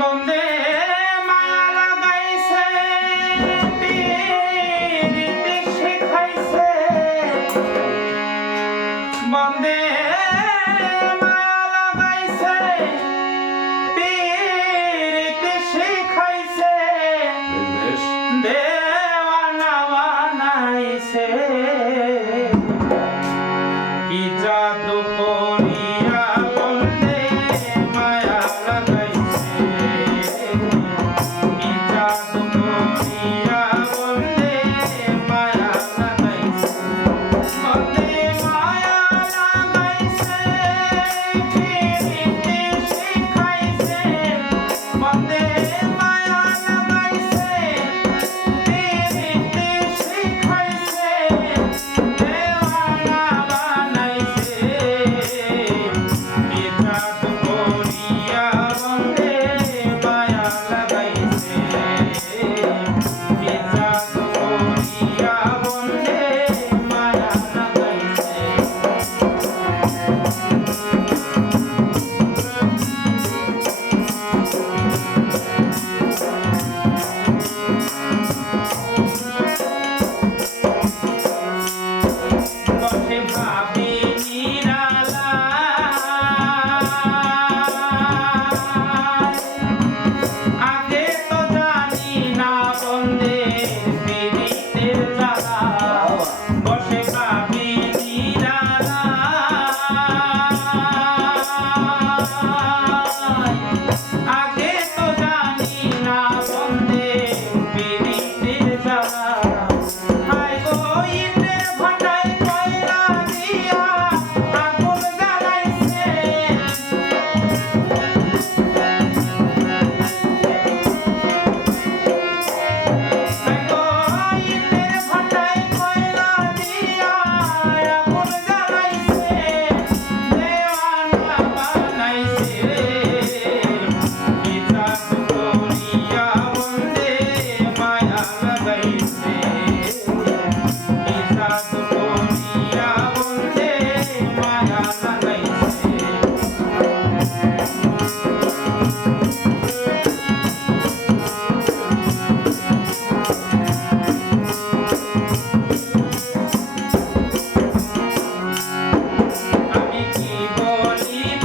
বন্দে মায়া লাগাইছে পিরিতি শিখাইছে বন্দে মায়া লাগাইছে পিরিতি শিখাইছে দেওয়ানা বানাইছে কি জাদু করিয়া বন্দে মায়া লাগাইছে কি জাদু করিয়া বন্দে মায়া লাগাইছে বন্দে মায়া লাগাইছে পিরিতি শিখাইছে বন্দে মায়া লাগাইছে পিরিতি শিখাইছে দেওয়ানা বানাইছে কি জাদু করিয়া বন্দে মায়া লাগাইছে কি জাদু করিয়া বন্দে মায়া লাগাইছে বসে ভাবি নিরালায় আগে তো জানি না বন্দে পিরিতের জ্বালা বসে ভাবি নিরালায় আগে তো জানি না বন্দে পিরিতের জ্বালা হায় গো ইটের ভাটায় কয়লা দিয়া আগুন জ্বালাইছে হায় গো ইটের ভাটায় কয়লা দিয়া আগুন জ্বালাইছে দেওয়ানা বানাইছে কি জাদু করিয়া বন্দে মায়া লাগাইছে কি জাদু করিয়া বন্দে মায়া লাগাইছে আমি কি বলিব